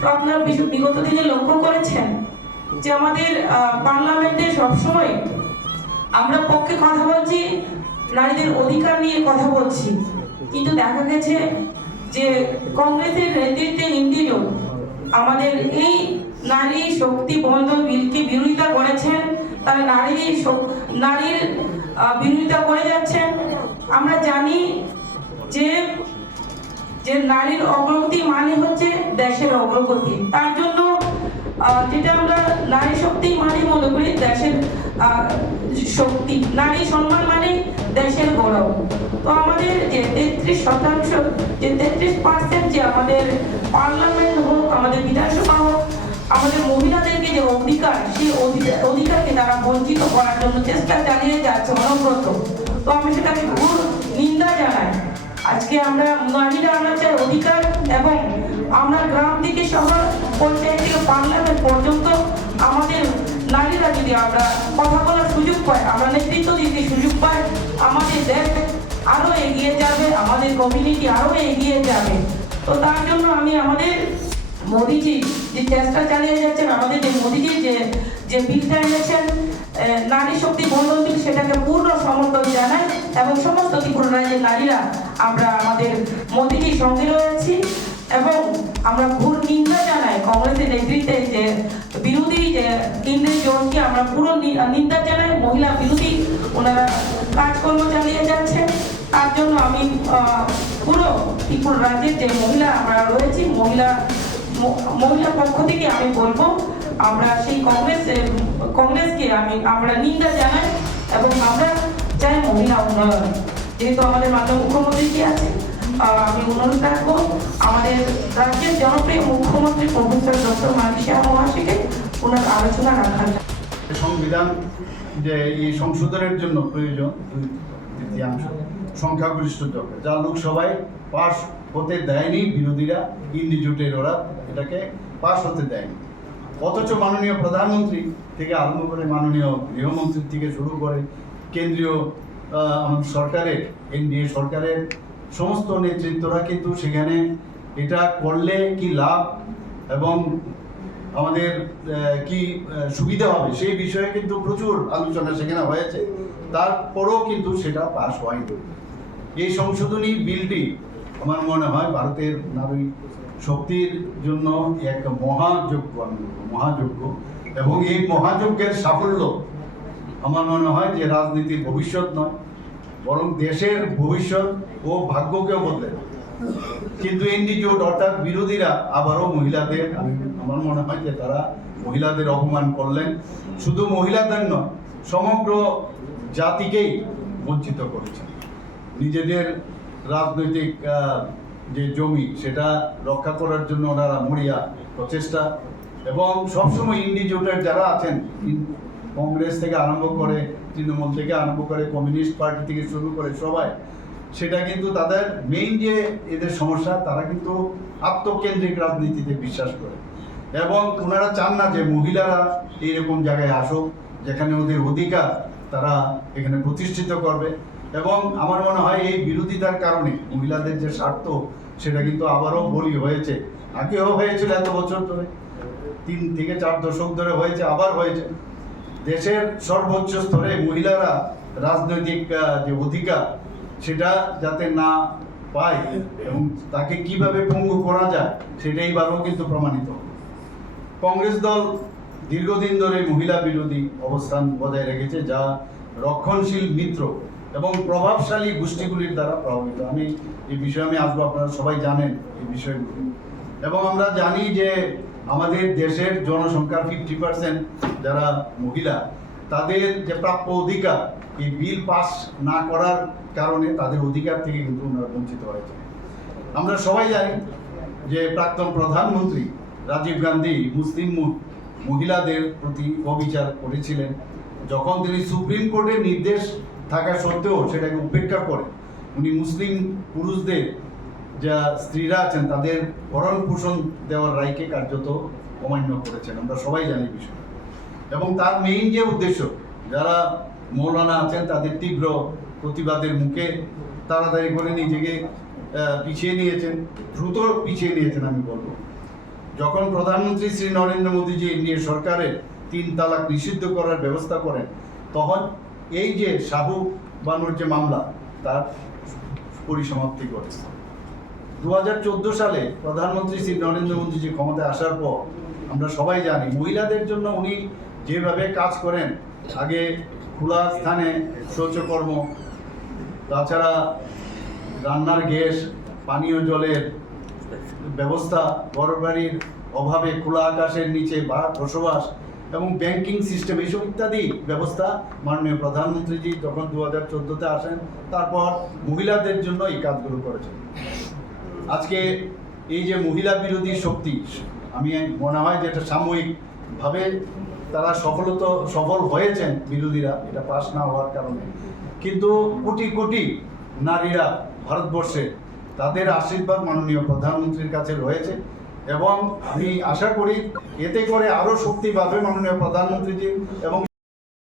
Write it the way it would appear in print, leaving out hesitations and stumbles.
তো আপনারা বিগত দিনে লক্ষ্য করেছেন যে আমাদের পার্লামেন্টে সবসময় আমরা পক্ষে কথা বলছি, নারীদের অধিকার নিয়ে কথা বলছি, কিন্তু দেখা গেছে যে কংগ্রেসের নেতৃত্বে ইন্ডি জোট আমাদের এই নারী শক্তি বন্ধন বিলকে বিরোধিতা করেছেন। তারা নারীর বিরোধিতা করে যাচ্ছেন। আমরা জানি যে নারীর অগ্রগতি মানে হচ্ছে দেশের অগ্রগতি। তার জন্য যেটা আমরা নারী শক্তি মানে মনে করি দেশের শক্তি, নারী সম্মান মানে দেশের গৌরব। তো আমাদের যে 33% যে 33% যে আমাদের পার্লামেন্ট হোক, আমাদের বিধানসভা হোক, আমাদের মহিলাদেরকে যে অধিকার, সেই অধিকারকে তারা বঞ্চিত করার জন্য চেষ্টা চালিয়ে যাচ্ছে অনবরত। তো আমি সেটাকে ঘোর নিন্দা জানাই। আজকে আমরা নারীরা আমরা চাই অধিকার, এবং আমরা গ্রাম থেকে শহর, পঞ্চায়েত থেকে পার্লামেন্ট পর্যন্ত আমাদের নারীরা যদি আমরা কথা বলার সুযোগ পাই, আমরা নেতৃত্ব দিতে সুযোগ পাই, আমাদের দেশ আরো এগিয়ে যাবে, আমাদের কমিউনিটি আরো এগিয়ে যাবে। তো তার জন্য আমি আমাদের মোদিজি যে চেষ্টা চালিয়ে যাচ্ছেন, আমাদের যে মোদিজি যে বিলটা এনেছেন নারী শক্তি বন্ধন বিল, সেটাকে পূর্ণ সমর্থন জানাই, এবং সমস্ত ত্রিপুরা রাজ্যের নারীরা আমরা আমাদের মোদিজির সঙ্গে রয়েছি। এবং আমরা ঘোর নিন্দা জানাই কংগ্রেসের নেতৃত্বে যে বিরোধী যে কেন্দ্রীয় জোটকে আমরা পুরো নিন্দা জানাই। মহিলা বিরোধী ওনারা কাজকর্ম চালিয়ে যাচ্ছে। তার জন্য আমি পুরো ত্রিপুরা রাজ্যের যে মহিলা আমরা রয়েছি, মহিলা পক্ষ থেকে আমি বলবো আমরা সেই কংগ্রেসকে আমরা নিন্দা জানাই, এবং আমরা চাই মহিলা উন্নয়ন। যেহেতু আমাদের মাননীয় মুখ্যমন্ত্রী কি আছে, আমি অনুরোধ রাখবো আমাদের রাজ্যের জনপ্রিয় মুখ্যমন্ত্রী প্রফেসর ডক্টর মানিক সাহা মহাশয়কে ওনার আলোচনা রাখার। সংবিধান যে এই সংশোধনের জন্য প্রয়োজন 2/3 সংখ্যাগরিষ্ঠ দরকার, যা লোকসভায় পাশ হতে দেয়নি বিরোধীরা, ইন্ডি জোটের ওরা এটাকে পাশ হতে দেয়নি। অথচ মাননীয় প্রধানমন্ত্রী থেকে আরম্ভ করে মাননীয় গৃহমন্ত্রী থেকে শুরু করে কেন্দ্রীয় আমাদের সরকারের এনডিএ সরকারের সমস্ত নেতৃত্বরা কিন্তু সেখানে এটা করলে কি লাভ এবং আমাদের কি সুবিধা হবে সেই বিষয়ে কিন্তু প্রচুর আলোচনা সেখানে হয়েছে। তারপরেও কিন্তু সেটা পাস হয়নি। এই সংশোধনী বিলটি আমার মনে হয় ভারতের নারী শক্তির জন্য এক মহাযজ্ঞ, এবং এই মহাযজ্ঞের সাফল্য আমার মনে হয় যে রাজনীতির ভবিষ্যৎ নয়, বরং দেশের ভবিষ্যৎ ও ভাগ্যকেও বদলে দেবে। কিন্তু এনডি জোট অর্থাৎ বিরোধীরা আবারও মহিলাদের, আমার মনে হয় যে তারা মহিলাদের অপমান করলেন। শুধু মহিলাদের নয়, সমগ্র জাতিকেই বঞ্চিত করেছেন। নিজেদের রাজনৈতিক যে জমি সেটা রক্ষা করার জন্য ওনারা মরিয়া প্রচেষ্টা, এবং সবসময় ইন্ডি জোটের যারা আছেন, কংগ্রেস থেকে আরম্ভ করে, তৃণমূল থেকে আরম্ভ করে, কমিউনিস্ট পার্টি থেকে শুরু করে সবাই, সেটা কিন্তু তাদের মেইন যে এদের সমস্যা, তারা কিন্তু আত্মকেন্দ্রিক রাজনীতিতে বিশ্বাস করে, এবং ওনারা চান না যে মহিলারা এইরকম জায়গায় আসুক যেখানে ওদের অধিকার তারা এখানে প্রতিষ্ঠিত করবে। এবং আমার মনে হয় এই বিরোধিতার কারণে মহিলাদের যে স্বার্থ সেটা কিন্তু আবারও বলি হয়েছে। আগেও হয়েছিল এত বছর ধরে, 3 থেকে 4 দশক ধরে হয়েছে, আবার হয়েছে। দেশের সর্বোচ্চ স্তরে মহিলারা রাজনৈতিক যে অধিকার সেটা যাতে না পায় এবং তাকে কিভাবে পঙ্গু করা যায় সেটা এইবারও কিন্তু প্রমাণিত। কংগ্রেস দল দীর্ঘদিন ধরে মহিলা বিরোধী অবস্থান বজায় রেখেছে, যা রক্ষণশীল মিত্র এবং প্রভাবশালী গোষ্ঠীগুলির দ্বারা প্রভাবিত। এই বিষয়ে আসবো, আপনারা সবাই জানেন এই বিষয়গুলি। এবং আমরা জানি যে আমাদের দেশের জনসংখ্যার 50% যারা মহিলা, তাদের যে প্রাপ্য অধিকার এই বিল পাস না করার কারণে তাদের অধিকার থেকে কিন্তু ওনারা বঞ্চিত হয়েছে। আমরা সবাই জানি যে প্রাক্তন প্রধানমন্ত্রী রাজীব গান্ধী মুসলিম মহিলাদের প্রতি অবিচার করেছিলেন, যখন তিনি সুপ্রিম কোর্টের নির্দেশ থাকা সত্ত্বেও সেটাকে উপেক্ষা করে উনি মুসলিম পুরুষদের যা স্ত্রীরা আছেন তাদের ভরণ পোষণ দেওয়ার রায়কে কার্যত অমান্য করেছেন। আমরা সবাই জানি বিষয়। এবং তার মেইন যে উদ্দেশ্য, যারা মৌলানা আছেন তাদের তীব্র প্রতিবাদের মুখে তাড়াতাড়ি করে নিজেকে পিছিয়ে নিয়েছেন, দ্রুত পিছিয়ে নিয়েছেন। আমি বলবো যখন প্রধানমন্ত্রী শ্রী নরেন্দ্র মোদীজি এনডিএ সরকারের 3 তালাক নিষিদ্ধ করার ব্যবস্থা করেন, তখন এই যে শাহু বানুর যে মামলা তার পরিসমাপ্তি করে। 2014 সালে প্রধানমন্ত্রী শ্রী নরেন্দ্র মোদীজি ক্ষমতায় আসার পর আমরা সবাই জানি মহিলাদের জন্য উনি যেভাবে কাজ করেন, আগে খোলা স্থানে শৌচকর্ম, তাছাড়া রান্নার গ্যাস, পানীয় জলের ব্যবস্থা, ঘরবাড়ির অভাবে খোলা আকাশের নিচে বসবাস এবং ব্যাংকিং সিস্টেম, এইসব ইত্যাদি ব্যবস্থা মাননীয় প্রধানমন্ত্রীজি যখন 2014-তে আসেন তারপর মহিলাদের জন্য এই কাজগুলো করেছেন। আজকে এই যে মহিলা বিরোধী শক্তি, আমি মনে হয় যে এটা সাময়িকভাবে তারা সফল হয়েছেন বিরোধীরা, এটা পাস না হওয়ার কারণে, কিন্তু কোটি কোটি নারীরা ভারতবর্ষে তাদের আশীর্বাদ মাননীয় প্রধানমন্ত্রীর কাছে রয়েছে এবং আমি আশা করি এতে করে আরও শক্তি পাবে মাননীয় প্রধানমন্ত্রীজি এবং